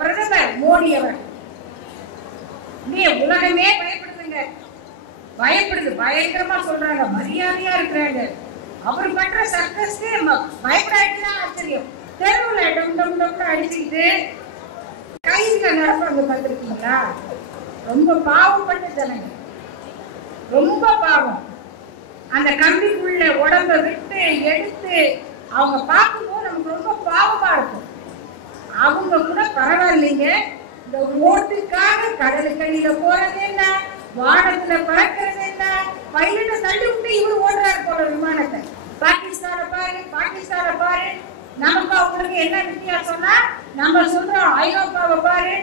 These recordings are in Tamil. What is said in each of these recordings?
பிரதமர் மோடி அவர் உலகமே பயப்படுதுங்க, பயப்படுது, பயங்கரமா சொல்றாங்க, மரியாதையா இருக்கிறாங்க. அவர் பண்ற சர்க்கஸ்க்கு பயப்படாதுதான் ஆச்சரியம். தெருவுல டம் டம் டம் அடிச்சுக்கிட்டு கையில நடப்பாங்க, பார்த்திருக்கீங்களா? ரொம்ப பாவப்பட்ட ஜனங்க, ரொம்ப பாவம். அந்த கம்பிக்குள்ள உடம்ப விட்டு எடுத்து அவங்க பார்க்கும்போது நமக்கு ரொம்ப பாவமா இருக்கும். அவங்க கூட பரவாயில்லைங்க, இந்த ஓட்டுக்காக கடலுக்கடியில போறது என்ன, வானத்துல பறக்கிறது என்ன, பைலட்டை தள்ளி விட்டு இவரு ஓடுறாரு போல விமானத்தை. பாகிஸ்தான பாரு, பாகிஸ்தான பாரு. நமக்கு அவங்களுக்கு என்ன வித்தியாசம்னா, நம்ம சொல்றோம் ஐரோப்பாவை பாரு,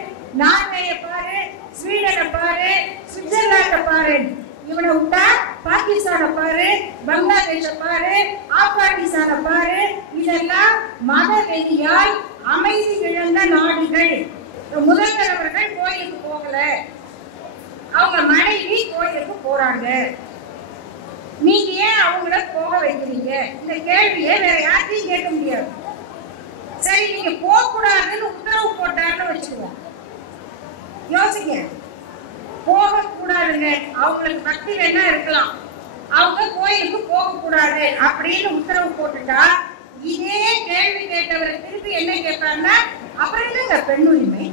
நார்வேயை பாரு, ஸ்வீடனை பாரு, சுவிட்சர்லாண்ட பாரு. இவனை விட்டா பாகிஸ்தான பாரு, பங்களாதேஷ பாரு, ஆப்கானிஸ்தான பாரு. இதெல்லாம் மத வெறியால் அமைதி இழந்த நாடுகள். முதல்வர் அவர்கள் கோயிலுக்கு போகல, அவங்க மனைவி கோயிலுக்கு போறாங்க. நீங்க ஏன் அவங்கள போக வைக்கிறீங்க? இந்த கேள்வியை வேற யாரையும் கேட்க முடியாது. சரி, நீங்க போக கூடாதுன்னு உத்தரவு போட்டாருன்னு வச்சுக்குவோம், யோசிங்க. போக கூடாதுங்க, அவங்களுக்கு பக்தி வேணா இருக்கலாம், அவங்க கோயிலுக்கு போக கூடாது அப்படின்னு உத்தரவு போட்டுட்டா, இதே கேள்வி கேட்டவர் திருப்பி என்ன கேட்பாருன்னா, அப்புறம் என்னங்க பெண் உரிமை?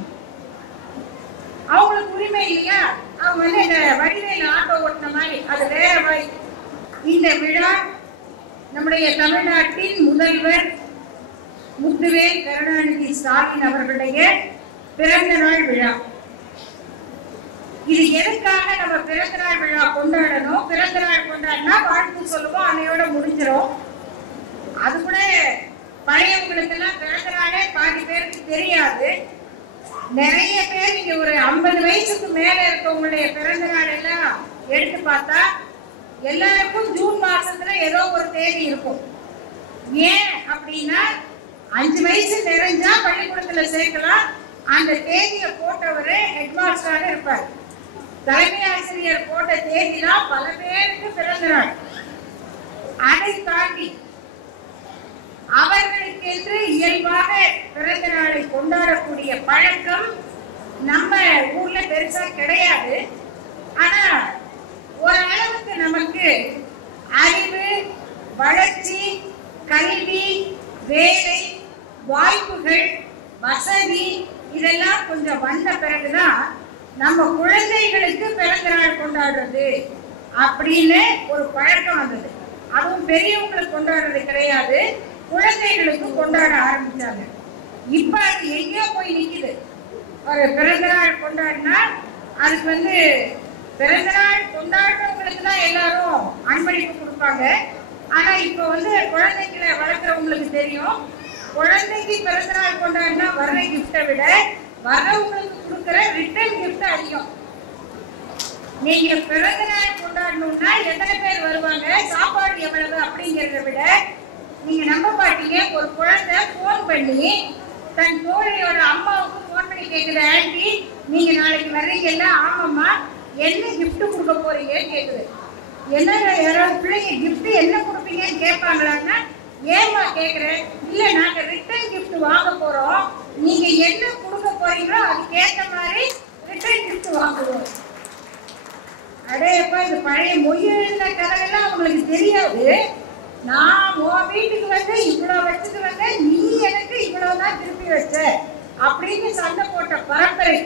அவங்களுக்கு உரிமை இல்லையா? அவங்க வந்து இந்த வடிவேல ஆட்டோ ஓட்டின மாதிரி, அது வேற வழி. இந்த விழா நம்முடைய தமிழ்நாட்டின் முதல்வர் முத்துவேல் கருணாநிதி ஸ்டாலின் அவர்களுடைய பிறந்த நாள் விழா. இது எதுக்காக நம்ம பிறந்த நாள் விழா கொண்டாடணும்? பிறந்த நாள் கொண்டாடினா வாழ்த்து சொல்லுவோம், அன்னையோட முடிஞ்சிடும். அது கூட பழையவங்களுக்கு எல்லாம் பிறந்த நாளே பாதி பேருக்கு தெரியாது. நிறைய பேர் இங்க ஒரு 50 வயசுக்கு மேல இருக்கவங்களுடைய பிறந்த நாள் எல்லாம் எடுத்து பார்த்தா எல்லாருக்கும் ஜூன் மாசத்துல ஏதோ ஒரு தேதி இருக்கும். ஏன் அப்படின்னா 5 வயசு நிறைஞ்சா பள்ளிக்கூடத்துல சேர்க்கலாம். அந்த தேதியை போட்டவரு ஹெட் மாஸ்டராக இருப்பார். தலைமை ஆசிரியர் போட்ட தேதி தான் பல பேருக்கு பிறந்த நாள். அதை தாண்டி அவர்களுக்கென்று இயல்பாக பிறந்த நாளை கொண்டாடக்கூடிய பழக்கம் நம்ம ஊர்ல பெருசா கிடையாது. ஆனா ஓரளவுக்கு நமக்கு அறிவு, வளர்ச்சி, கல்வி, வேலை வாய்ப்புகள், வசதி இதெல்லாம் கொஞ்சம் வந்த பிறகுதான் நம்ம குழந்தைகளுக்கு பிறந்த நாள் கொண்டாடுறது அப்படின்னு ஒரு பழக்கம் வந்தது. அதுவும் பெரியவங்களுக்கு கொண்டாடுறது கிடையாது, குழந்தைகளுக்கு கொண்டாட ஆரம்பிச்சாங்க. இப்ப அது எங்கேயோ போய் நிக்குது. ஒரு பிறந்த நாள் கொண்டாடினா அதுக்கு வந்து பிறந்த நாள் கொண்டாடுறவங்களுக்கு தான் எல்லாரும் அன்பளிப்பு கொடுப்பாங்க. ஆனா இப்ப வந்து குழந்தைகளை வளர்க்குறவங்களுக்கு தெரியும், குழந்தைக்கு பிறந்த நாள் கொண்டாடினா வர்ற கிஃப்டை விட வர்றவங்களுக்கு கொடுக்குற ரிட்டர்ன் கிஃப்ட் அதிகம். நீங்க பிறந்த நாள் கொண்டாடணும்னா எத்தனை பேர் வருவாங்க, சாப்பாடு எவ்வளவு அப்படிங்கிறத விட நீங்க நம்ப மாட்டீங்க, ஒரு குழந்தை போன் பண்ணி தன் தோழியோட அம்மாவுக்கு போன் பண்ணி கேக்குது, ஆண்டி நீங்க நாளைக்கு வர்றீங்கல்ல? ஆமாம்மா, என்ன கிஃப்ட் கொடுக்க போறீங்கன்னு கேக்குது. என்ன யாராவது பிள்ளைங்க கிஃப்ட் என்ன கொடுப்பீங்கன்னு கேட்பாங்களான்னா, ஏமா கேக்குறேன்? இல்ல நாங்க ரிட்டர்ன் கிஃப்ட் வாங்க போறோம், நீங்க என்ன கொடுக்க போறீங்களோ அதுக்கேற்ற மாதிரி ரிட்டர்ன் கிஃப்ட் வாங்குவோம். அடையப்பா, இந்த பழைய மொழி எழுந்த கதையெல்லாம் அவங்களுக்கு தெரியாது. நான் உன் வீட்டுக்கு வந்து இவ்வளவு வச்சுட்டு வந்தேன், நீ எனக்கு இவ்வளவுதான் திருப்பி வச்ச அப்படின்னு சண்டை போட்ட பரம்பரை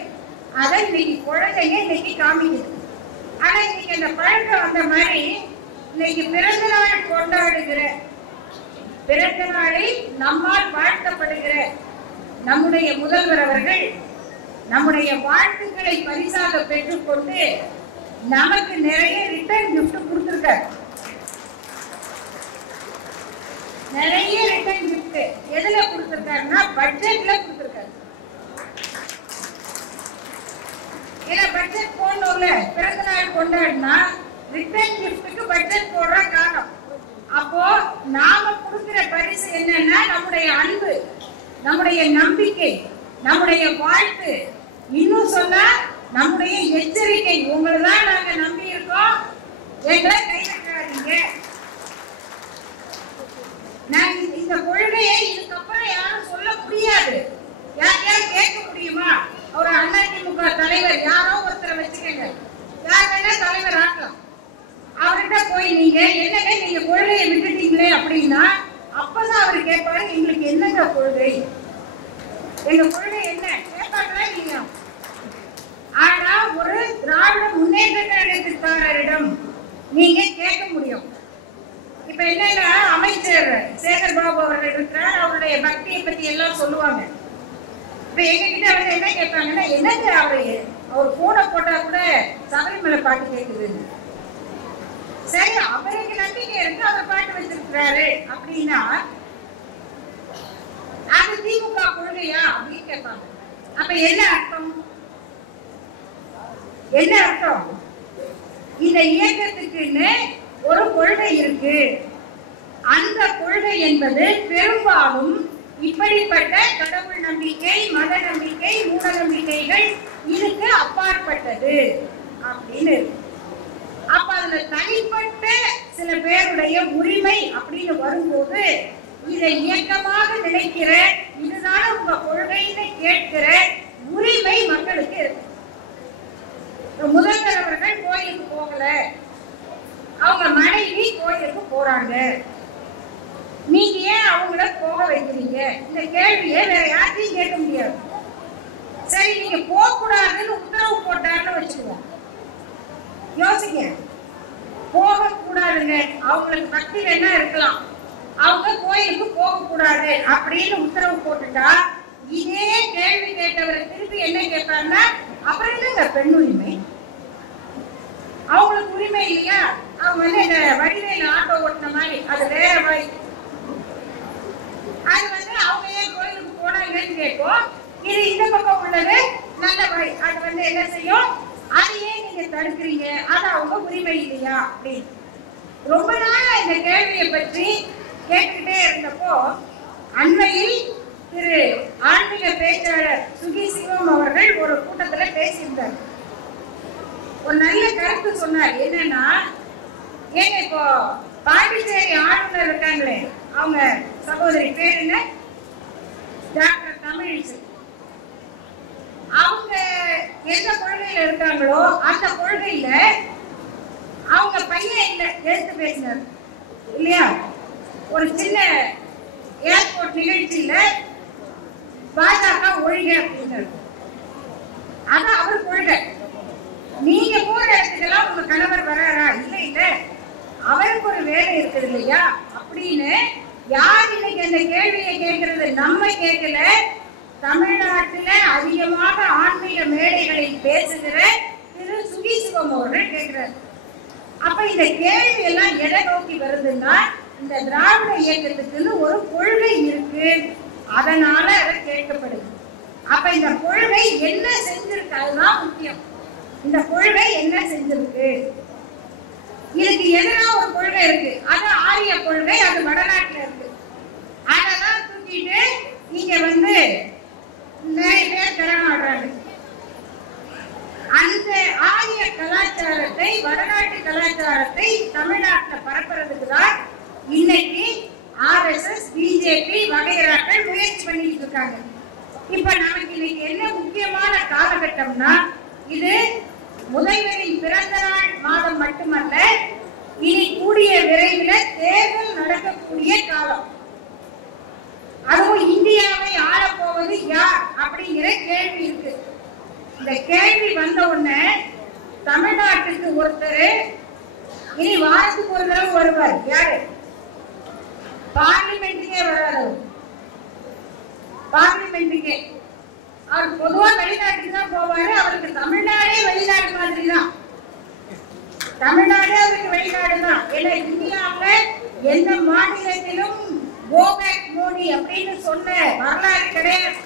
அதை இன்னைக்கு குழந்தைங்க இன்னைக்கு காமிக்குது. ஆனா இன்னைக்கு அந்த பழக்கம் வந்த மாதிரி இன்னைக்கு பிறந்த நாள் கொண்டாடுகிற, பிறந்த நாளை நம்மால் வாழ்த்தப்படுகிற நம்முடைய முதல்வர் அவர்கள் நம்முடைய வாழ்த்துக்களை பரிசாக பெற்றுக்கொண்டு நமக்கு நிறைய ரிட்டர்ன் கிஃப்ட் கொடுத்திருக்காரு. நிறைய ரிட்டர்ன் கிஃப்ட் எதுல கொடுத்திருக்காருன்னா பட்ஜெட்ல கொடுத்திருக்காரு. ஏன்னா பட்ஜெட் போடணும்ல, பிறந்த நாள் கொண்டாடினா ரிட்டர்ன் கிஃப்ட்டுக்கு பட்ஜெட் போடுற காரணம். அப்போ நாம கொடுக்கிற பரிசு என்னன்னா நம்முடைய அன்பு, நம்முடைய நம்பிக்கை, நம்முடைய வாழ்த்து, இன்னும் சொன்னா நம்முடைய எச்சரிக்கை. உங்களை தான் நாங்க நம்பி இருக்கோம், எங்களை கைவிட்டாதீங்க. நான் இந்த கொள்கையை இதுக்கப்புறம் யாரும் சொல்ல முடியாது. யாரையாவது கேட்க முடியுமா? ஒரு அதிமுக தலைவர் யாரோ ஒருத்தரை வச்சுக்கங்க, யார் வேணா தலைவர் ஆகலாம். அவர்கிட்ட போய் நீங்க என்னங்க நீங்க கொள்கையை விட்டுட்டீங்களே அப்படின்னா அப்பதான் அவர் கேட்பாரு, எங்களுக்கு என்னங்க கொள்கை, எங்க கொள்கை என்ன கேட்பாங்களா நீங்க? ஆனா ஒரு திராவிட முன்னேற்ற கழகத்திற்காரரிடம் நீங்க கேட்க முடியும். இப்ப என்னன்னா அமைச்சர் சேகர் பாபு அவர்கள் இருக்கிறார், அவருடைய பக்தியை பத்தி எல்லாம் சொல்லுவாங்க. இப்ப எங்ககிட்ட வந்து என்ன கேட்பாங்கன்னா, என்னங்க அவர் போனை போட்டா கூட சபரிமலை பாட்டு கேட்குது. சரி, அவருக்கு நம்பிக்கை இருக்கு, அவர் பாட்டு வச்சிருக்கிறாரு அப்படின்னா அது திமுக கொள்கையா அப்படின்னு கேட்பாங்க. அப்ப என்ன அர்த்தம்? என்ன அர்த்தம்? இந்த இயக்கத்துக்குன்னு ஒரு கொள்கை இருக்கு. அந்த கொள்கை என்பது பெரும்பாலும் இப்படிப்பட்ட கடவுள் நம்பிக்கை, மத நம்பிக்கை, மூட நம்பிக்கைகள் இதுக்கு அப்பாற்பட்டது அப்படின்னு. அப்ப அதுல தனிப்பட்ட சில பேருடைய உரிமை அப்படின்னு வரும்போது இதை இயக்கமாக நினைக்கிற, இதுதான் உங்க கொள்கைன்னு கேட்கிற உரிமை மக்களுக்கு இருக்கு. முதல்வர் அவர்கள் கோயிலுக்கு போகல, அவங்க மனைவி கோயிலுக்கு போறாங்க, நீங்க ஏன் அவங்கள போக வைக்கிறீங்க? இந்த கேள்வியை வேற யாரையும் கேட்க முடியாது. சரி, நீங்க போக கூடாதுன்னு உத்தரவு போட்டாருன்னு வச்சுக்குவோம். யோசிங்க, போக கூடாதுங்க, அவங்களுக்கு பக்தி வேணா இருக்கலாம், அவங்க கோயிலுக்கு போக கூடாது அப்படின்னு உத்தரவு போட்டுட்டா இதே கேள்வி கேட்டவர் திருப்பி என்ன கேட்பாருன்னா, அப்புறம் என்னங்க பெண் உரிமை? அவங்களுக்கு உரிமை இல்லையா? அவங்க வந்து இந்த வடிவேல ஆட்டோ ஓட்டின மாதிரி அது வேற வழி, அது வந்து அவங்க ஏன் கோயிலுக்கு போனாங்கன்னு கேட்கும். இது இந்த பக்கம் உள்ளது நல்ல வழி, அது வந்து என்ன செய்யும், அது ஏன் நீங்க தடுக்கிறீங்க, அது அவங்க உரிமை இல்லையா அப்படின்னு. ரொம்ப நாளா இந்த கேள்வியை பற்றி கேட்டுக்கிட்டே இருந்தப்போ அண்மையில் திரு ஆன்மீக பேச்சாளர் சுகி சிவம் அவர்கள் ஒரு கூட்டத்துல பேசியிருந்தார். ஒரு நல்ல கருத்து சொன்னார். என்னன்னா, ஏங்க இப்போ பாண்டிச்சேரி ஆளுநர் இருக்காங்களே, அவங்க சகோதரி பேர் என்ன, டாக்டர் தமிழிசை, அவங்க எந்த கொள்கையில இருக்காங்களோ அந்த கொள்கையில அவங்க பையன் இல்ல எடுத்து பேசினார் இல்லையா? ஒரு சின்ன ஏர்போர்ட் நிகழ்ச்சியில பாஜக ஒழிக அப்படின்னாரு. அதான் அவர் கொள்கை. நீங்க போற இடத்துக்கெல்லாம் உங்க கணவர் வராரா? இல்ல இல்ல, அவருக்கு ஒரு வேலை இருக்குது இல்லையா அப்படின்னு. யார் இன்னைக்கு அந்த கேள்வியை கேட்கறது? நம்ம கேட்கல, தமிழ்நாட்டில அதிகமாக ஆன்மீக மேடைகளில் பேசுகிற திரு சுகி சிவம் அவர்கள் கேட்கிறார். அப்ப இந்த கேள்வி எல்லாம் எதை நோக்கி வருதுன்னா, இந்த திராவிட இயக்கத்துக்குன்னு ஒரு கொள்கை இருக்கு, அதனால அதை கேட்கப்படுது. அப்ப இந்த கொள்கை என்ன செஞ்சிருக்கு அதுதான் முக்கியம். இந்த கொள்கை என்ன செஞ்சிருக்கு? இதுக்கு எதிராக ஒரு கொள்கை இருக்கு, அது ஆரிய கொள்கை, அது வடநாட்டுல இருக்கு. அதெல்லாம் தூக்கிட்டு இங்க வந்து நிறைய பேர் திறனாடுறாங்க. அந்த ஆரிய கலாச்சாரத்தை, வடநாட்டு கலாச்சாரத்தை தமிழ்நாட்டில் பரப்புறதுக்கு தான் இன்னைக்கு RSS, பிஜேபி வகைராக்கள் முயற்சி பண்ணிட்டு இருக்காங்க. இப்ப நமக்கு இன்னைக்கு என்ன முக்கியமான காலகட்டம்னா, இது முதல்வரின் பிறந்த நாள் மாதம் மட்டுமல்ல, இனி கூடிய விரைவில் தேர்தல் நடக்கக்கூடிய காலம். அதுவும் இந்தியாவை ஆளப்போவது யார் அப்படிங்கிற கேள்வி இருக்கு. இந்த கேள்வி வந்த உடனே தமிழ்நாட்டுக்கு ஒருத்தர் இனி வாரத்துக்கு ஒரு தடவை வருவார். யாரு? பார்லிமெண்ட்டுக்கே வராது. பார்லிமெண்ட்டுக்கே அவர் பொதுவா வெளிநாட்டுக்கு தான் போவாரு. அவருக்கு தமிழ்நாடே வெளிநாடு மாதிரி தான். தமிழ்நாடே அவருக்கு வெளிநாடு தான். ஏன்னா இந்தியாவில் எந்த மாநிலத்திலும் கோ பேக் மோடி அப்படின்னு சொன்ன வரலாறு கிடையாது.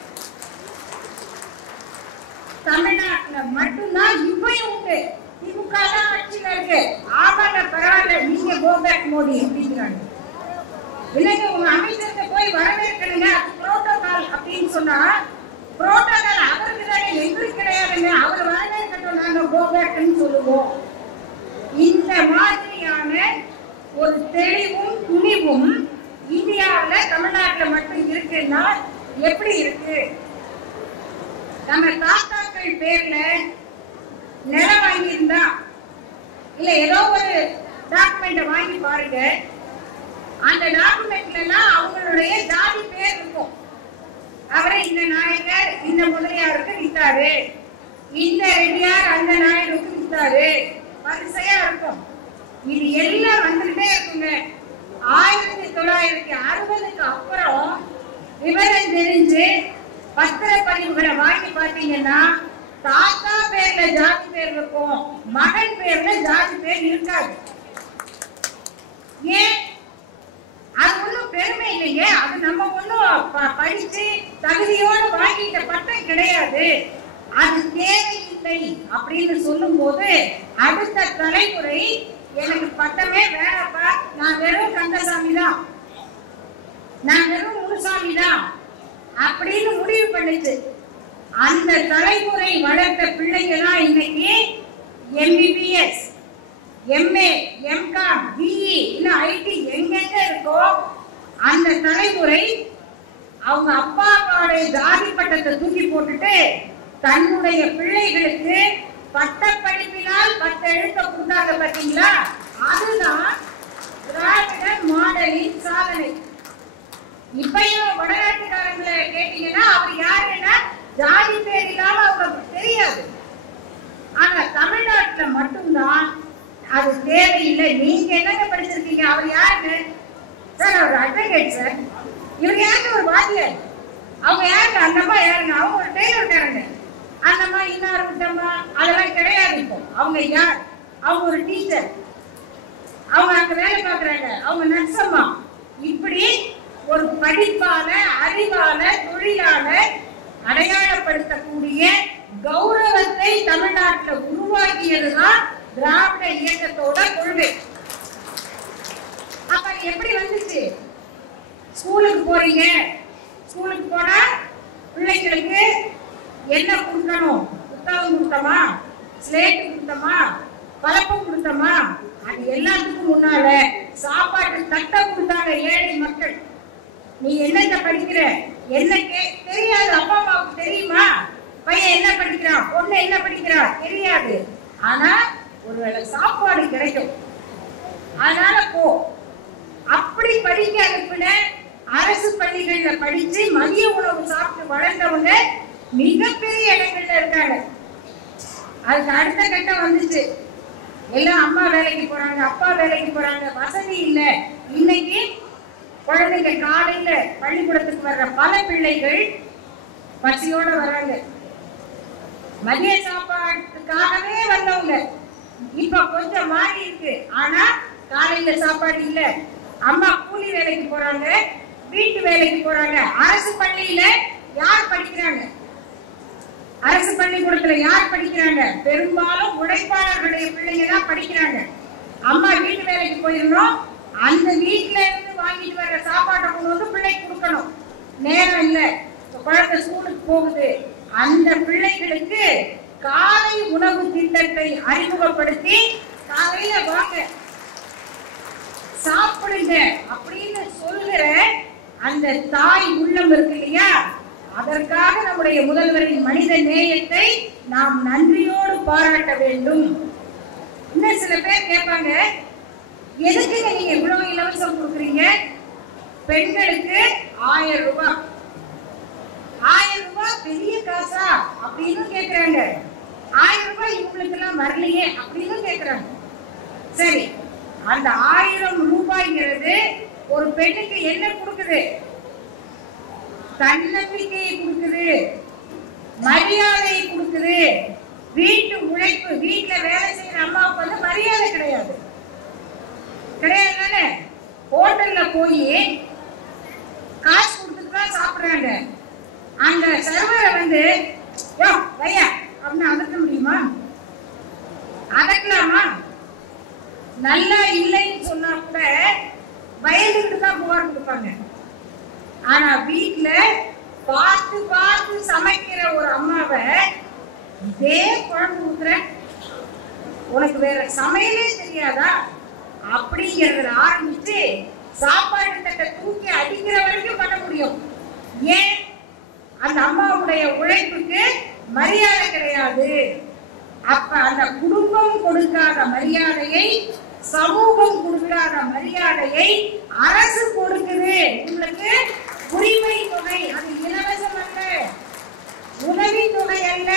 தமிழ்நாட்டுல மட்டும்தான் இப்பயும் உண்டு. திமுக தான் ஆட்சியில இருக்கு. ஆமாங்க, பரவாயில்ல, நீங்க கோ பேக் மோடி அப்படிங்கிறாங்க. இல்லைங்க, உங்க அமைச்சருக்கு போய் வரவேற்கணுங்க, அது புரோட்டோகால் அப்படின்னு சொன்னா, புரோட்டோகால் அவருக்கு தானே, எங்களுக்கு கிடையாதுங்க. அவர் வரவேற்கட்டும், நாங்க கோ பேக்னு சொல்லுவோம். இந்த மாதிரியான ஒரு தெளிவும் துணிவும் இந்தியாவில் தமிழ்நாட்டில் மட்டும் இருக்குன்னா எப்படி இருக்கு? தாத்தாக்கள் பேர்ல நிலம் வாங்கியிருந்தா இல்ல ஏதோ ஒரு டாக்குமெண்ட் வாங்கி பாருங்க, அந்த டாக்குமெண்ட்ல எல்லாம் அவங்களுடைய ஜாதி பேர் இருக்கும். அவரை இந்த நாயகர் இந்த முதலியாருக்கு வித்தாரு, இந்த ரெட்டியார் அந்த நாயகருக்கு வித்தாரு, வரிசையா இருக்கும். இது எல்லாம் வந்துட்டே இருக்குங்க. 1960க்கு அப்புறம் விவரம் தெரிஞ்சு பத்திரப்பதிவுகளை வாங்கி பாத்தீங்கன்னா தாத்தா பேர்ல ஜாதி பேர் இருக்கும், மகன் பேர்ல ஜாதி பேர் இருக்காது. ஏன்? அது ஒண்ணும் பெருமை இல்லைங்க. அது நம்ம ஒண்ணும் படிச்சு தகுதியோடு வாங்கிட்ட பட்டம் கிடையாது. அது தேவையில்லை அப்படின்னு சொல்லும் போது அடுத்த தலைமுறை எனக்கு பட்டமே வேணப்பா, நான் வெறும் கந்தசாமி தான், நான் வெறும் முனுசாமி தான் அப்படின்னு முடிவு பண்ணிச்சு. அந்த தலைமுறை வளர்த்த பிள்ளைங்க தான் இன்னைக்கு MBBS, MA, MCOM, BE இல்ல IT எங்கெங்க இருக்கோ அந்த தலைமுறை அவங்க அப்பா அம்மாவுடைய ஜாதி பட்டத்தை தூக்கி போட்டுட்டு தன்னுடைய பிள்ளைகளுக்கு பட்ட படிப்பினால் 10 எழுத்த கொடுத்தாங்க பாத்தீங்களா? அதுதான் திராவிட மாடலின் சாதனை. இப்பயும் வடநாட்டுக்காரங்களை கேட்டீங்கன்னா அவர் யாருன்னா ஜாதி பேர் இல்லாம அவங்க தெரியாது. ஆனா தமிழ்நாட்டுல மட்டும்தான் அது தேவையில்லை. நீங்க என்னங்க படிச்சிருக்கீங்க? அவர் யாருங்க சார்? அவர் அட்வொகேட் சார். இவர் யாருங்க? ஒரு வாத்தியார். அவங்க யாருங்க? அந்தம்மா யாருங்க? அவங்க ஒரு டெய்லர்காரங்க. அந்தம்மா இன்னார் விட்டம்மா அதெல்லாம் கிடையாது. இப்போ அவங்க யார்? அவங்க ஒரு டீச்சர், அவங்க அங்க வேலை பார்க்கறாங்க, அவங்க நர்சம்மா. இப்படி ஒரு படிப்பான அறிவான தொழிலான அடையாளப்படுத்தக்கூடிய கௌரவத்தை தமிழ்நாட்டில் உருவாக்கியதுதான் திராவிட இயக்கத்தோட கொள்கை. அப்ப எப்படி வந்துச்சு? ஸ்கூலுக்கு போறீங்க, ஸ்கூலுக்கு போனா பிள்ளைங்களுக்கு என்ன கொடுக்கணும்? புத்தகம் கொடுத்தோமா, ஸ்லேட் கொடுத்தோமா, பழப்பம் கொடுத்தோமா? அது எல்லாத்துக்கும் முன்னால சாப்பாட்டு தட்டை கொடுத்தாங்க ஏழை மக்கள். நீ என்னென்ன படிக்கிற என்ன தெரியாது. அப்பா அம்மாவுக்கு தெரியுமா? பையன் என்ன படிக்கிறான், பொண்ணு என்ன படிக்கிறா தெரியாது. ஆனா ஒருவேளை சாப்பாடு கிடைக்கும், அதனால போ. அப்படி படிக்க அனுப்பின அரசு பள்ளிகள்ல படிச்சு மதிய உணவு சாப்பிட்டு வளர்ந்தவங்க மிகப்பெரிய இடங்கள்ல இருக்காங்க. அதுக்கு அடுத்த கட்டம் வந்துச்சு. எல்லாம் அம்மா வேலைக்கு போறாங்க, அப்பா வேலைக்கு போறாங்க, வசதி இல்லை. இன்னைக்கு குழந்தைங்க காலையில பள்ளிக்கூடத்துக்கு வர்ற பல பிள்ளைகள் பசியோட வராங்க. மதிய சாப்பாட்டுக்காகவே வந்தவங்க இப்ப கொஞ்சம் மாறி இருக்கு. ஆனா காலையில சாப்பாடு இல்ல. அம்மா கூலி வேலைக்கு போறாங்க, வீட்டு வேலைக்கு போறாங்க. அரசு பள்ளியில யார் படிக்கிறாங்க? அரசு பள்ளிக்கூடத்துல யார் படிக்கிறாங்க? பெரும்பாலும் உழைப்பாளர்களுடைய பிள்ளைங்க தான் படிக்கிறாங்க. அம்மா வீட்டு வேலைக்கு போயிடணும், அந்த வீட்டுல இருந்து வாங்கிட்டு வர்ற சாப்பாட்டை கொண்டு வந்து பிள்ளைக்கு கொடுக்கணும். நேரம் இல்ல, குழந்தை ஸ்கூலுக்கு போகுது. அந்த பிள்ளைகளுக்கு காலை உணவு திட்டத்தை அறிமுகப்படுத்தி காலையில வாங்க சாப்பிடுங்க அப்படின்னு சொல்லுற அந்த தாய் உள்ளம் இருக்கு இல்லையா? அதற்காக நம்முடைய முதல்வரின் மனித நேயத்தை நாம் நன்றியோடு பாராட்ட வேண்டும். இன்னும் சில பேர் கேட்பாங்க, எதுக்கு நீங்க இவ்வளவு இலவசம் கொடுக்குறீங்க? பெண்களுக்கு 1000 ரூபாய். 1000 ரூபாய் பெரிய காசா அப்படின்னு கேக்குறாங்க. 1000 ரூபாய் இவங்களுக்கு எல்லாம் வரலையே அப்படின்னு கேக்குறாங்க. சரி, அந்த 1000 ரூபாய்ங்கிறது ஒரு பெண்ணுக்கு என்ன கொடுக்குது? தன்னம்பிக்கையை கொடுக்குது, மரியாதையை கொடுக்குது. வீட்டு உழைப்பு, வீட்டுல வேலை செய்யற அம்மாவுக்கு வந்து மரியாதை கிடையாது கிடையாது தானே? ஹோட்டல்ல போய் காசு கொடுத்துட்டு தான் சாப்பிடுறாங்க. அந்த சர்வரை வந்து யோ வையா அப்படின்னு அதட்ட முடியுமா? அதட்டலாமா? நல்லா இல்லைன்னு சொன்னா கூட பயந்துட்டு தான் புகார் கொடுப்பாங்க. ஆனா வீட்டுல பார்த்து பார்த்து சமைக்கிற ஒரு அம்மாவை இதே குழம்பு ஊத்துற, உனக்கு வேற சமையலே தெரியாதா அப்படிங்கறத ஆரம்பிச்சு சாப்பாடு தட்டை தூக்கி அடிக்கிற வரைக்கும் பண்ண முடியும். ஏன்? அந்த அம்மாவுடைய உழைப்புக்கு மரியாதை கிடையாது. அப்ப அந்த குடும்பம் கொடுக்காத மரியாதையை, சமூகம் கொடுக்காத மரியாதையை அரசு கொடுக்குது. உங்களுக்கு உரிமை தொகை, அது இலவசம் அல்ல, உதவி தொகை அல்ல.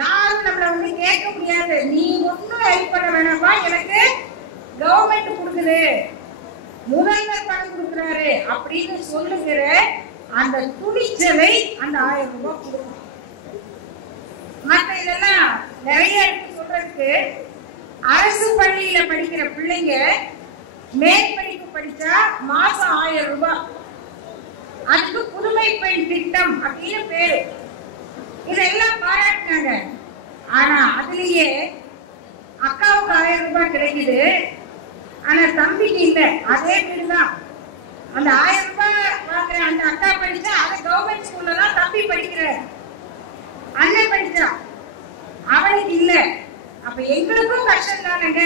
யாரும் நம்மள கேட்க முடியாது, நீ ஒன்னும் ஹெல்ப் பண்ண வேணாமா, எனக்கு கவர்மெண்ட் கொடுக்குது, முதல்வர் பணம் கொடுக்குறாரு அப்படின்னு சொல்லுகிற அந்த துணிச்சலை அந்த 1000 ரூபாய் கொடுக்கும். மற்ற இதெல்லாம் நிறைய சொல்றதுக்கு, அரசு பள்ளியில படிக்கிற பிள்ளைங்க மேல் படிப்பு படிச்சா மாசம் 1000 ரூபாய், அதுக்கு புதுமை பெண் திட்டம் அப்படின்னு பேரு. இதெல்லாம் பாராட்டினாங்க. ஆனா அதுலயே அக்காவுக்கு 1000 ரூபாய் கிடைக்குது, ஆனா தம்பிக்கு இல்ல. அதே வீடுதான், அந்த 1000 ரூபாய் வாங்குற அந்த அக்கா படிச்சா அதை கவர்மெண்ட் ஸ்கூல்ல தான் தம்பி படிக்கிற, அண்ணன் படிச்சா, அவனுக்கு இல்ல. அப்ப எங்களுக்கும் கஷ்டம் தானங்க.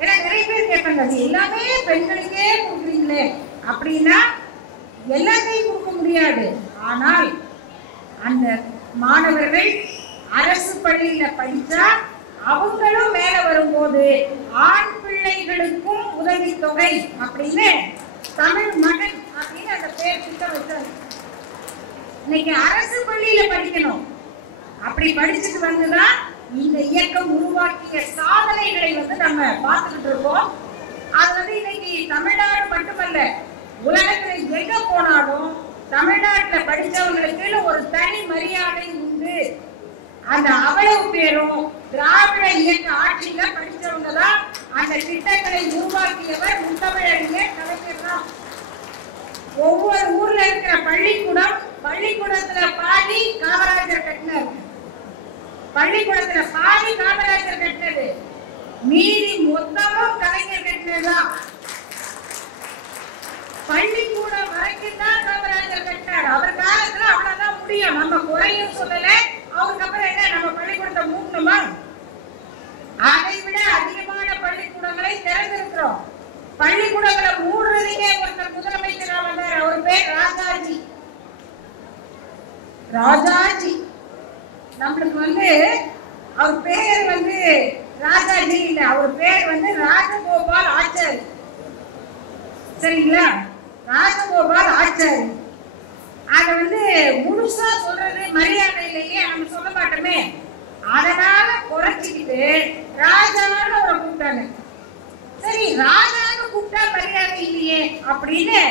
ஏன்னா நிறைய பேர் கேட்பாங்க, அது எல்லாமே பெண்களுக்கே கொடுக்குறீங்களே அப்படின்னா எல்லாத்தையும் கொடுக்க முடியாது. ஆனால் அந்த மாணவர்கள் அரசு பள்ளியில படிச்சா அவங்களும் மேல வரும்போது ஆண் பிள்ளைகளுக்கும் உதவித்தொகை அப்படின்னு தமிழ் மகன் அப்படின்னு அந்த பேர் திட்டம் வச்சாங்க. இன்னைக்கு அரசு பள்ளியில படிக்கணும், அப்படி படிச்சுட்டு வந்துதான் இந்த இயக்கம் உருவாக்கிய சாதனைகளை நம்ம பார்த்துக்கிட்டு இருக்கோம். அது இன்னைக்கு தமிழ்நாடு மட்டுமல்ல, உலகத்துல எங்க போனாலும் தமிழ்நாட்டுல படிச்சவங்களுக்கு ஒரு தனி மரியாதை உண்டு. அந்த அவ்வளவு பேரும் திராவிட இயக்க ஆட்சியில படிச்சவங்க தான். அந்த திட்டங்களை உருவாக்கியவர் முத்தமிழறிஞர் கலைஞர் தான். ஒவ்வொரு ஊர்ல இருக்கிற பள்ளிக்கூடத்துல பாதி காமராஜர் கட்டினார், பள்ளிக்கூடத்துல பாதி காமராஜர் கட்டினது, மீதி மொத்தமும் கலைஞர் கட்டினதுதான். பள்ளிக்கூடம் வரைக்கும் தான் காமராஜர் கட்டினார். அவர் காலத்துல அவ்வளவுதான் முடியும், நம்ம குறையும் சொல்லல. அவருக்கு அப்புறம் என்ன, நம்ம பள்ளிக்கூடத்தை மூடணுமா? அதை விட அதிகமான பள்ளிக்கூடங்களை திறந்திருக்கிறோம். பள்ளிக்கூடங்களை மூடுறதுக்கே ஒருத்தர் முதலமைச்சரா வந்தார், அவர் பேர் ராஜாஜி. நம்மளுக்கு அவர் பேர் ராஜாஜி இல்ல, அவர் பேர் ராஜகோபால் ஆச்சாரி. சரிங்களா? ராஜகோபால் ஆச்சாரி. அத முழுசா சொல்றது மரியாதையிலேயே நம்ம சொல்ல மாட்டோமே, அதனால குறைச்சிக்கிட்டு ராஜான்னு ஒரு கூப்பிட்டாங்க. சரி, ராஜான்னு கூப்பிட்டா மரியாதை இல்லையே அப்படின்னு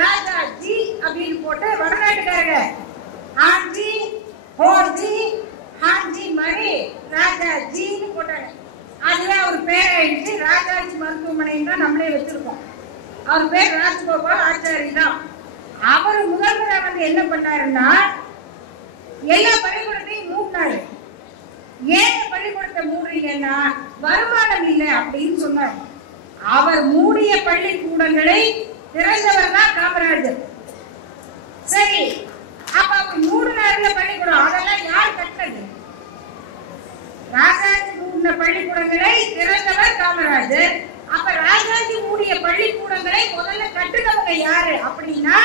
ராஜாஜி அப்படின்னு போட்டு வடநாட்டுக்காரங்க ஆஞ்சி ஹோஜி ஹாஞ்சி மாதிரி ராஜாஜின்னு போட்டாங்க. அதுதான் அவர் பேர் ஆயிடுச்சு. ராஜாஜி மருத்துவமனைன்னு தான் நம்மளே வச்சிருக்கோம். அவர் பேர் ராஜகோபால் ஆச்சாரி தான். அவர் முதல்வர் என்ன பண்ணாருன்னா எல்லா பள்ளிக்கூடத்தையும் மூடினாரு. ஏன் பள்ளிக்கூடத்தை மூடுறீங்கன்னா வருமானம் இல்லை அப்படின்னு சொன்னார். அவர் மூடிய பள்ளிக்கூடங்களை திறந்தவர் தான் காமராஜர். சரி, அப்ப அவர் மூடினாருல பள்ளிக்கூடம், அதெல்லாம் யார் கட்டினது? ராஜாஜி மூடின பள்ளிக்கூடங்களை திறந்தவர் காமராஜர். அப்ப ராஜாஜி மூடிய பள்ளிக்கூடங்களை முதல்ல கட்டுனவங்க யாரு அப்படின்னா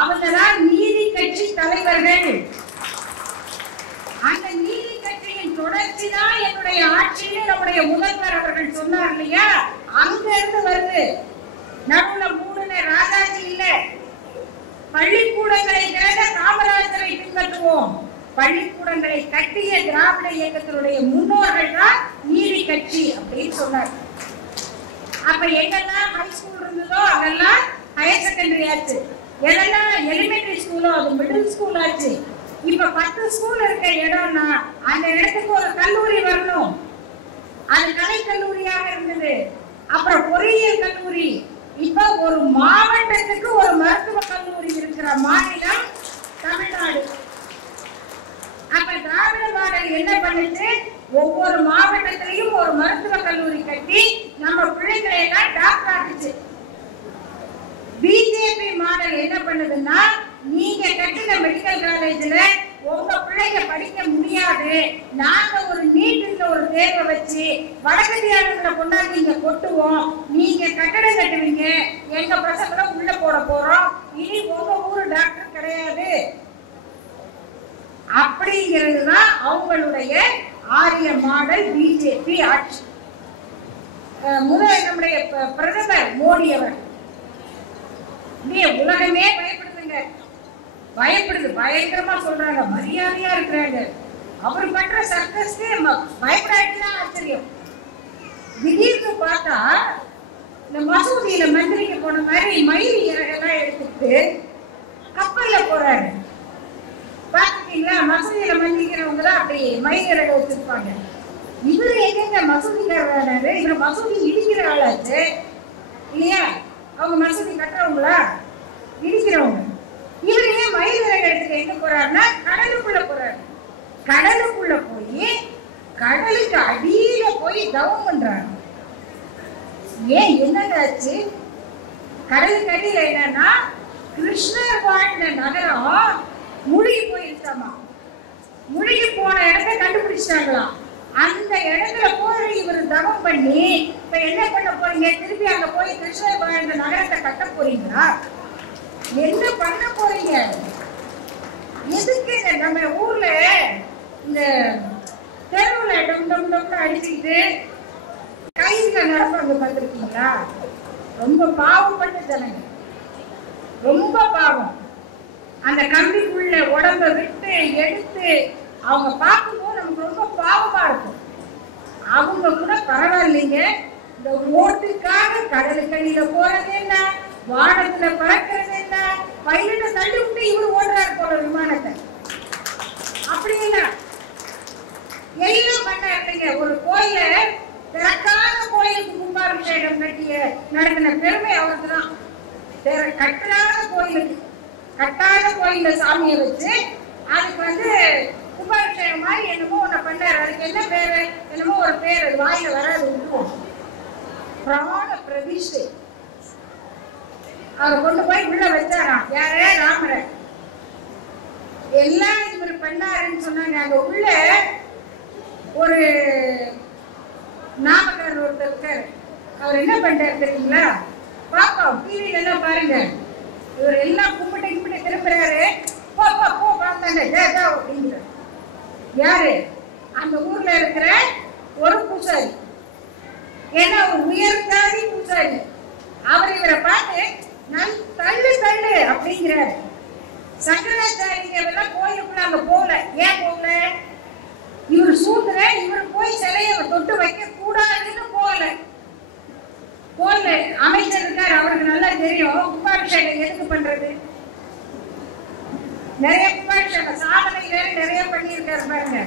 அவங்கதான் நீதி கட்சி தலைவர்கள். அந்த நீதி கட்சியின் தொடர்ச்சி தான் என்னுடைய ஆட்சியில் நம்முடைய முதல்வர் அவர்கள் சொன்னார் இல்லையா, அங்க இருந்து வருது. நடுவுல மூணுன ராஜாஜி இல்ல. பள்ளிக்கூடங்களை திறந்த காமராஜரை பின்பற்றுவோம். பள்ளிக்கூடங்களை கட்டிய திராவிட இயக்கத்தினுடைய முன்னோர்கள் தான் நீதி கட்சி அப்படின்னு சொன்னார். அப்ப எங்கெல்லாம் ஹை ஸ்கூல் இருந்ததோ அதெல்லாம் ஹையர் செகண்டரி ஆச்சு, எதெல்லாம் எலிமெண்டரி ஸ்கூலோ அது மிடில் ஸ்கூல் ஆச்சு. இப்ப 10 ஸ்கூல் இருக்க இடம்னா அந்த இடத்துக்கு ஒரு கல்லூரி வரணும். அது கலை கல்லூரியாக இருந்தது, அப்புறம் பொறியியல் கல்லூரி. இப்ப ஒரு மாவட்டத்துக்கு ஒரு மருத்துவ கல்லூரி இருக்கிற மாநிலம் தமிழ்நாடு. அப்ப திராவிட மாடல் என்ன பண்ணுச்சு, ஒவ்வொரு மாவட்டத்திலையும் ஒரு மருத்துவ கல்லூரி கட்டி நம்ம பிள்ளைகளை எல்லாம் டாக்டர் ஆக்குச்சு. பிஜேபி மாடல் என்ன பண்ணுதுன்னா, நீங்க கட்டின மெடிக்கல் காலேஜ்ல உங்க பிள்ளைங்க படிக்க முடியாது, நாங்க ஒரு நீட்ல ஒரு தேர்வை வச்சு வடக்கதியாளர்களை கொண்டாந்து இங்க கொட்டுவோம், நீங்க கட்டடம் கட்டுவீங்க, எங்க பசங்களை உள்ள போட போறோம், இனி உங்க ஊரு டாக்டர் கிடையாது. அப்படிங்கிறது தான் அவங்களுடைய ஆரிய மாடல் பிஜேபி ஆட்சி. முதல் நம்முடைய பிரதமர் மோடி அவர் உலகமே பயப்படுதுங்க, பயப்படுது, பயங்கரமா சொல்றாங்க, மரியாதையா இருக்கிறாங்க. அவர் பண்ற சர்க்கஸ்க்கு பயப்படாட்டிதான் ஆச்சரியம். திடீர்னு பார்த்தா இந்த மசூதியில மந்திரிக்க போன மாதிரி மயில் இறகெல்லாம் எடுத்துட்டு கப்பல்ல போறாரு. பாத்துட்டீங்களா? மசூதியில மந்திரிக்கிறவங்க தான் அப்படி மயில் இறக வச்சிருப்பாங்க. இவரு எங்க மசூதிக்காரரு? இவரு மசூதி இடிக்கிற ஆளாச்சு இல்லையா? அவங்க மசூதி கட்டுறவங்களா? இடிக்கிறவங்க. இவரு ஏன் மயில் இறக எடுத்துட்டு எங்க போறாருன்னா கடலுக்குள்ள போறாரு. கடலுக்குள்ள போய் கடலுக்கு அடியில போய் தவம் பண்றாங்க. ஏன் என்னதாச்சு? கடலுக்கு அடியில என்னன்னா கிருஷ்ணர் வாழ்ந்த நகரம் முழுகி போயிருச்சாமா. முழுகி போன இடத்தை கண்டுபிடிச்சிட்டாங்களாம். அந்த இடத்துல போய் இவர் தவம் பண்ணி இப்ப என்ன பண்ண போறீங்க? திருப்பி அங்க போய் கிருஷ்ணர் வாழ்ந்த நகரத்தை கட்ட போறீங்களா? என்ன பண்ண போறீங்க? எதுக்கு நம்ம ஊர்ல இந்த தெருவுல டம் டம் டம் அடிச்சுக்கிட்டு கையில நடப்பாங்க பார்த்துருக்கீங்களா? ரொம்ப பாவப்பட்ட ஜனங்க, ரொம்ப பாவம். அந்த கம்பிக்குள்ள உடம்ப விட்டு எடுத்து அவங்க பார்க்கும்போது நமக்கு ரொம்ப பாவமா இருக்கும். அவங்க கூட பரவாயில்லைங்க, இந்த ஓட்டுக்காக கடலுக்கடியில போறது என்ன, வானத்துல பறக்கிறது என்ன, பைலட்டை தள்ளி விட்டு இவரு ஓடுறாரு போல விமானத்தை. அப்படின்னா எல்லாம் பண்ணாருங்க. ஒரு கோயில திறக்காத கோயிலுக்கு கும்பாபிஷேகம் நடத்தின பெருமை அவருக்கு தான். கட்டாத கோயிலுக்கு, கட்டாத கோயில சாமியை வச்சு அதுக்கு கும்பாபிஷேகம் மாதிரி என்னமோ ஒண்ணு பண்ணாரு. அதுக்கு என்ன பேரு? என்னமோ ஒரு பேர், அது வாயில வராது, விட்டுருவோம். பிராண பிரதிஷ்டை. அவரை கொண்டு போய் உள்ள வச்சாராம். யாரே? ராமரை. எல்லாம் இவர் பண்ணாருன்னு சொன்னாங்க. அங்க உள்ள ஒரு நாமக்காரர் ஒருத்தர் இருக்காரு. அவர் என்ன பண்றாரு தெரியுங்களா? பாப்போம், டிவில எல்லாம் பாருங்க. இவர் எல்லாம் கும்பிட்டு திரும்புறாரு. போ போ போ பார்த்தாங்க ஜேதா அப்படிங்கிற யாரு? அந்த ஊர்ல இருக்கிற ஒரு பூசாரி. ஏன்னா ஒரு உயர்ந்தாதி பூசாரி. அவர் இவரை பார்த்து தள்ளு தள்ளு அப்படிங்கிறாரு. சங்கராச்சாரிங்க எல்லாம் கோயிலுக்குள்ள அங்க போகல. ஏன் போகல? இவர் சூழ்நில, இவர் போய் சிலையை தொட்டு வைக்க கூடாதுன்னு போகல. அமைச்சர் இருக்காரு, அவருக்கு நல்லா தெரியும் கும்பாபிஷேகம் எதுக்கு பண்றது. நிறைய கும்பாபிஷேகம் சாதனையில நிறைய பண்ணியிருக்காரு பாருங்க.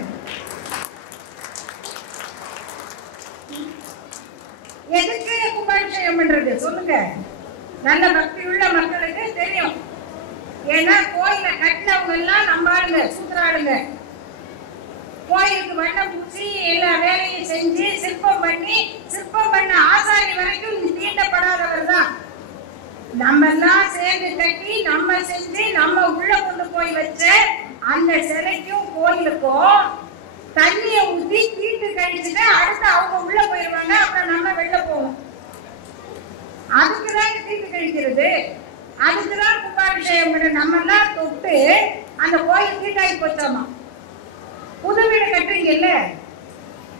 எதுக்கு கும்பாபிஷேகம் பண்றது சொல்லுங்க? நல்ல பக்தி உள்ள மக்களுக்கு தெரியும். ஏன்னா கோயில கட்டினவங்க எல்லாம் நம்ம ஆளுங்க, சூத்திராளுங்க. கோயிலுக்கு வண்ணம் பூசி எல்லா வேலையும் செஞ்சு சிற்பம் பண்ண ஆசாரி வரைக்கும் தீண்டப்படாதவர் தான். நம்ம எல்லாம் சேர்ந்து கட்டி நம்ம செஞ்சு நம்ம உள்ள கொண்டு போய் வச்ச அந்த சிலைக்கும் கோயிலுக்கும் தண்ணியை ஊற்றி தீட்டு கழிச்சுட்டு அடுத்து அவங்க உள்ள போயிடுவாங்க. அப்புறம் நம்ம வெளில போவோம். அதுக்குதான் தீட்டு கழிக்கிறது, அதுக்குதான் கும்பாபிஷேகம் பண்ண. நம்ம எல்லாம் தொட்டு அந்த கோயில் தீட்டாகி போச்சாமா. புது வீடு கட்டுறீங்கல்ல,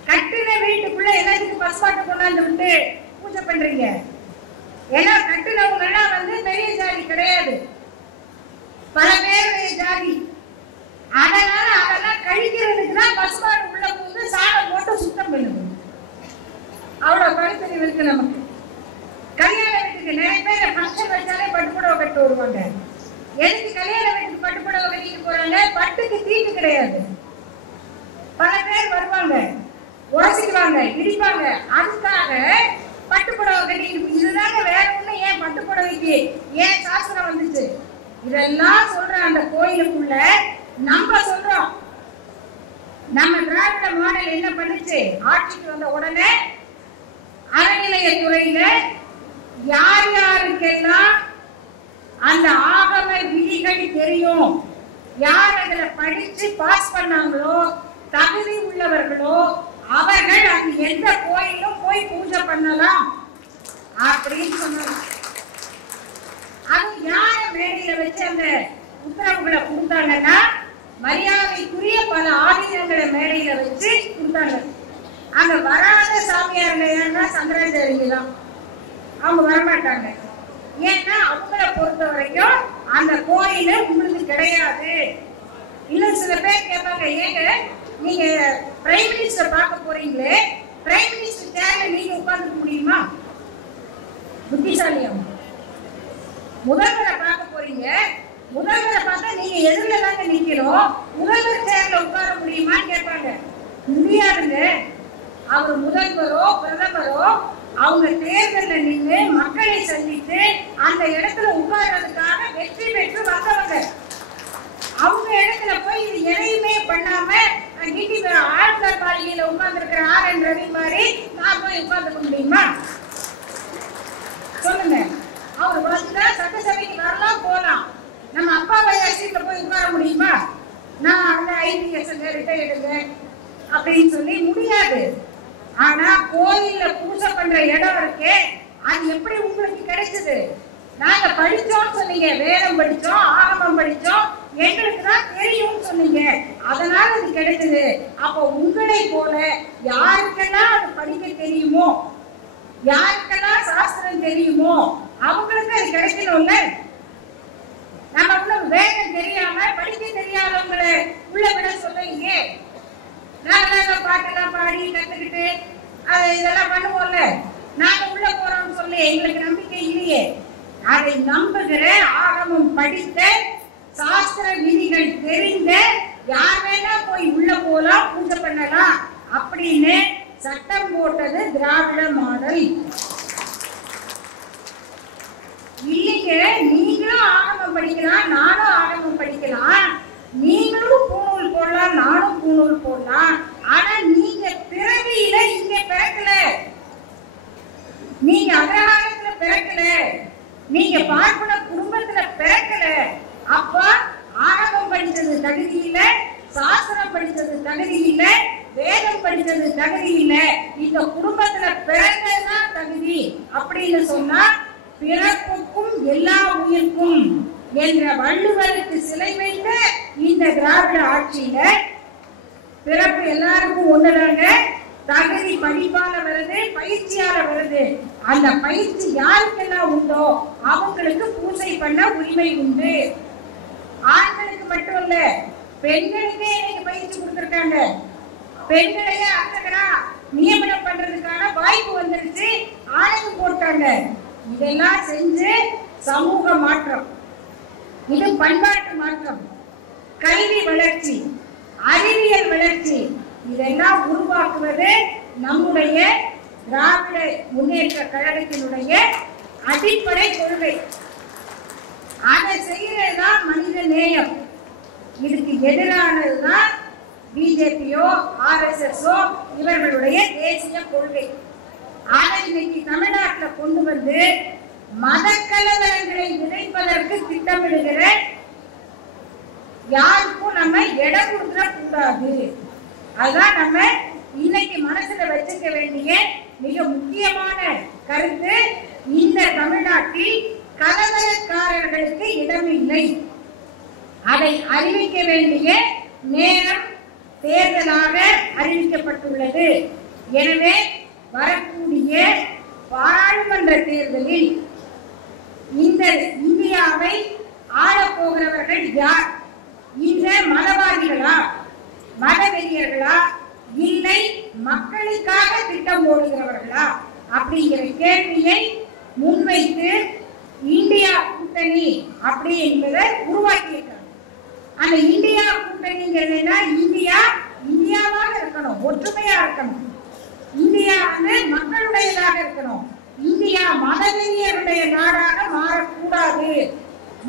கட்டின வீட்டுக்குள்ள எல்லாத்துக்கும் பசுமாட்டை கொண்டாந்து விட்டு பூஜை பண்றீங்க. ஏன்னா கட்டினவங்க எல்லாம் பெரிய ஜாதி கிடையாது, பல பேருடைய ஜாதி. அதனால அதெல்லாம் கழிக்கிறதுக்கு தான் பசுமாடு உள்ள போது சாணம் போட்டு சுத்தம் பண்ணுது. அவ்வளவு பரிசு இருக்கு நமக்கு. கல்யாண வீட்டுக்கு நிறைய பேர் ஃபங்க்ஷன் வச்சாலே பட்டுப்புடவை கட்டு வருவாங்க. எதுக்கு கல்யாண வீட்டுக்கு பட்டுப்புடவை கட்டிட்டு போறாங்க? பட்டுக்கு தீட்டு கிடையாது. பல பேர் வருவாங்க, உரசிக்குவாங்க, இடிப்பாங்க. அதுக்காக பட்டுப்புடவை கட்டிட்டு, இதுதாங்க, வேற ஒண்ணு. ஏன் பட்டுப்புடவைக்கு ஏன் சாஸ்திரம் வந்துச்சு? இதெல்லாம் சொல்ற அந்த கோயிலுக்குள்ள நம்ம சொல்றோம். நம்ம திராவிட மாடல் என்ன பண்ணுச்சு? ஆட்சிக்கு வந்த உடனே அறநிலையத்துறையில யார் யாருக்கெல்லாம் அந்த ஆகம விதிகள் தெரியும், யார் அதுல படிச்சு பாஸ் பண்ணாங்களோ, தகுதி உள்ளவர்களோ, அவர்கள் அது எந்த கோயிலும் போய் பூஜை பண்ணலாம் அப்படின்னு சொன்னாங்க. அது யார மேடையில வச்சு அந்த உத்தரவுகளை கொடுத்தாங்கன்னா மரியாதைக்குரிய பல ஆதீனங்களை மேடையில வச்சு கொடுத்தாங்க. அங்க வராத சாமியாருங்க ஏன்னா சங்கராச்சாரிங்க தான். அவங்க வரமாட்டாங்க. ஏன்னா அவங்கள பொறுத்த வரைக்கும் அந்த கோயில உங்களுக்கு கிடையாது. இன்னும் சில பேர் கேட்பாங்க, ஏங்க நீங்க பிரைம் மினிஸ்டர் பார்க்க போறீங்களே, பிரைம் மினிஸ்டர் சேர்ல நீங்க உட்கார்ந்துக்க முடியுமா? புத்திசாலியா? முதல்வரை பார்க்க போறீங்க, முதல்வரை பார்த்தா நீங்க எதிரில தாங்க நிக்கணும், முதல்வர் சேர்ல உட்கார முடியுமான்னு கேட்பாங்க. முடியாதுங்க. அவர் முதல்வரோ பிரதமரோ அவங்க தேர்தலில் நின்று மக்களை சந்தித்து அந்த இடத்துல உட்கார்றதுக்காக வெற்றி பெற்று வந்தவங்க. அவங்க இடத்துல போய் இது எதையுமே பண்ணாம ஆழ்வார் மாளிகையில உட்கார்ந்து இருக்கிற ஆர்.என். ரவி மாதிரி நான் போய் உட்கார்ந்துக்க முடியுமா? சொல்லுங்க. அவர் வந்து சட்டசபைக்கு வரலாம் போலாம். நம்ம அப்பா வயசுல போய் உட்கார முடியுமா? நான் அந்த ஐபிஎஸ் ரிட்டையர்டுங்க அப்படின்னு சொல்லி முடியாது. ஆனா கோயில்ல பூஜை பண்ற இடம் இருக்கே, அது எப்படி உங்களுக்கு கிடைச்சது? நாங்க படிச்சோம் சொன்னீங்க, வேதம் படிச்சோம், ஆகமம் படிச்சோம், எங்களுக்கு தான் தெரியும் சொன்னீங்க, அதனால அது கிடைச்சது. அப்போ உங்களை போல யாருக்கெல்லாம் அது படிக்க தெரியுமோ, யாருக்கெல்லாம் சாஸ்திரம் தெரியுமோ அவங்களுக்கு அது கிடைக்கணும்ல. நம்ம வேதம் தெரியாம படிக்க தெரியாதவங்களை உள்ள விட சொல்லுங்க. நாங்க பாட்டெல்லாம் பாடி கத்துக்கிட்டு இதெல்லாம் பண்ணுவோம்ல, நாங்க உள்ள போறோம்னு சொல்லி எங்களுக்கு நம்பிக்கை இல்லையே. அதை நம்புகிற, ஆகமம் படித்த, சாஸ்திர விதிகள் தெரிந்த யார் வேணா போய் உள்ள போலாம், பூஜை பண்ணலாம் அப்படின்னு சட்டம் போட்டது திராவிட மாடல். இல்லைங்க, நீங்களும் ஆகமம் படிக்கலாம், நானும் ஆகமம் படிக்கலாம், நீங்களும் பூணூல் போடலாம், நானும் பூணூல் போடலாம். ஆனா நீங்க பிறவியில இங்க பிறக்கல, நீங்க அக்ரஹாரத்துல பிறக்கல, நீங்க பார்ப்பன குடும்பத்துல பிறக்கல. அப்ப ஆகமம் படிச்சது தகுதி இல்ல, சாஸ்திரம் படிச்சது தகுதி இல்ல, வேதம் படிச்சது தகுதி இல்ல, இந்த குடும்பத்துல பிறந்ததுதான் தகுதி அப்படின்னு சொன்னா பிறப்புக்கும் எல்லா உயிர்க்கும் என்ற வள்ளுவருக்கு சிலை வைத்த இந்த திராவிட ஆட்சியில பிறப்பு எல்லாருக்கும் ஒண்ணுதாங்க. தகுதி படிப்பால வருது, பயிற்சியால வருது. அந்த பயிற்சி யாருக்கெல்லாம் உண்டோ அவங்களுக்கு பூஜை பண்ண உரிமை உண்டு. ஆண்களுக்கு மட்டும் இல்ல, பெண்களுக்கே இன்னைக்கு பயிற்சி கொடுத்திருக்காங்க. பெண்களையே அர்ச்சகரா நியமனம் பண்றதுக்கான வாய்ப்பு வந்துருச்சு, ஆணையம் போட்டாங்க. இதெல்லாம் செஞ்சு சமூக மாற்றம், இது பண்பாட்டு மாற்றம், கல்வி வளர்ச்சி, அறிவியல் வளர்ச்சி, இதெல்லாம் உருவாக்குவது நம்முடைய திராவிட முன்னேற்ற கழகத்தினுடைய அடிப்படை கொள்கை. அதை செய்யறதுதான் மனித நேயம். இதுக்கு எதிரானதுதான் பிஜேபியோ ஆர்எஸ்எஸ்ஓ இவர்களுடைய தேசிய கொள்கை. அதை இன்னைக்கு தமிழ்நாட்டில் கொண்டு வந்து மத கலவரங்களை விதைப்பதற்கு திட்டமிடுகிற யாருக்கும் நம்ம இடம் கொடுக்க கூடாது. அதுதான் நம்ம இன்னைக்கு மனசுல வச்சுக்க வேண்டிய மிக முக்கியமான கருத்து. இந்த தமிழ்நாட்டில் கலவரக்காரர்களுக்கு இடமில்லை. அதை அறிவிக்க வேண்டிய நேரம் தேர்தலாக அறிவிக்கப்பட்டுள்ளது. எனவே வரக்கூடிய பாராளுமன்ற தேர்தலில் இந்த இந்தியாவை ஆளப்போகிறவர்கள் யார்? இந்த மதவாதிகளா, மதவெறியர்களா, இல்லை மக்களுக்காக திட்டம் போடுகிறவர்களா அப்படிங்கிற கேள்வியை முன்வைத்து இந்தியா கூட்டணி அப்படி என்பதை உருவாக்கியிருக்காங்க. அந்த இந்தியா கூட்டணிங்கிறதுனா இந்தியா இந்தியாவாக இருக்கணும், ஒற்றுமையா இருக்கணும். இந்தியா வந்து மக்களுடையதாக இருக்கணும். இந்தியா மதவெறியருடைய நாடாக மாறக்கூடாது.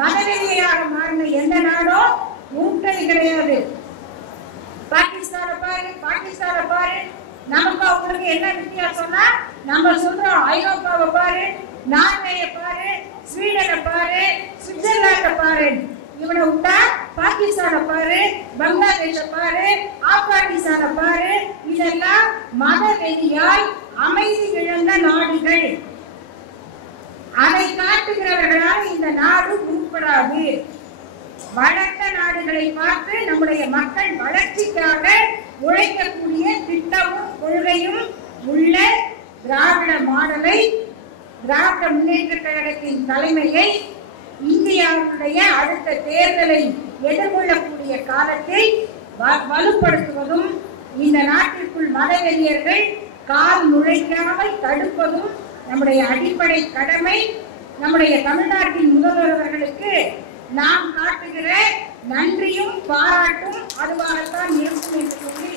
மதவெறியாக மாறின எந்த நாடும் உருட்டடி கிடையாது. பாகிஸ்தான பாரு, பாகிஸ்தான பாரு, நமக்கு அவங்களுக்கு என்ன வித்தியாசம்னா, நம்ம சொல்றோம் ஐரோப்பாவை பாரு, நார்வேயை பாரு, ஸ்வீடனை பாரு, சுவிட்சர்லாண்டை பாரு. இவனை விட்டா பாகிஸ்தான பாரு, பங்களாதேஷ பாரு, ஆப்கானிஸ்தான பாரு. இதெல்லாம் மதவெறியால் அமைதி இழந்த நாடுகள். அதை காட்டுகிறவர்களால் இந்த நாடு உருப்படாது. வளர்ந்த நாடுகளை பார்த்து நம்முடைய மக்கள் வளர்ச்சிக்காக உழைக்கக்கூடிய திட்டமும் கொள்கையும் உள்ள திராவிட மாடலை, திராவிட முன்னேற்ற கழகத்தின் தலைமையை இந்தியாவுடைய அடுத்த தேர்தலை எதிர்கொள்ளக்கூடிய காலத்தில் வலுப்படுத்துவதும், இந்த நாட்டிற்குள் மதவெறியர்கள் கால் நுழைக்காமல் தடுப்பதும் நம்முடைய அடிப்படை கடமை. நம்முடைய தமிழ்நாட்டின் முதல்வர் அவர்களுக்கு நாம் காட்டுகிற நன்றியும் பாராட்டும் அதுவாகத்தான் இருக்கும் என்று சொல்லி